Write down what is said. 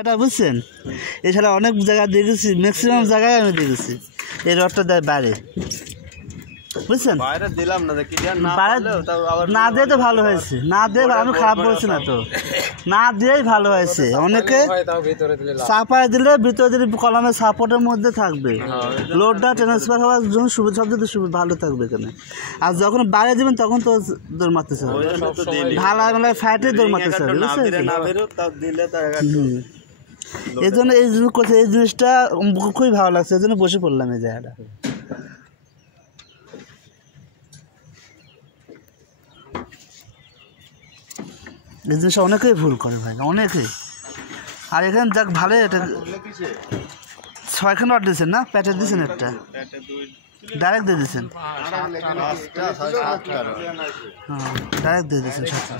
এটা বুঝছেন, এছাড়া অনেক জায়গায় দেখেছি, ম্যাক্সিমাম জায়গায় আমি দেখেছি এই রডটা দেয় বাইরে, বুঝছেন। না দিয়ে তো ভালো হয়েছে, না দিয়ে আমি খারাপ বলছি না তো, না দিয়েই ভালো হয়েছে। অনেকে চাপায় দিলে ভিতরে দিলে কলমের সাপোর্টের মধ্যে থাকবে, লোডটা ট্রান্সফার হওয়ার জন্য সুবিধা, সব যদি ভালো থাকবে এখানে। আর যখন বাইরে দেবেন তখন তো দৌড় মারতেছে, ঢালা মেলা ফাইটে দৌড় মারতেছে, বুঝছেন। এই জন্য এই করছে, এই জিনিসটা খুবই ভালো লাগছে, এই জন্য বসে পড়লাম এই জায়গাটা। এই জিনিসটা অনেকেই ভুল করে ভাই, অনেকেই। আর এখানে যাক ভালো, এটা 6খান রড দিয়েছেন না, প্যাটে দিয়েছেন একটা, ডাইরেক্ট দিয়ে দিয়েছেন, হ্যাঁ ডাইরেক্ট দিয়ে দিয়েছেন 7।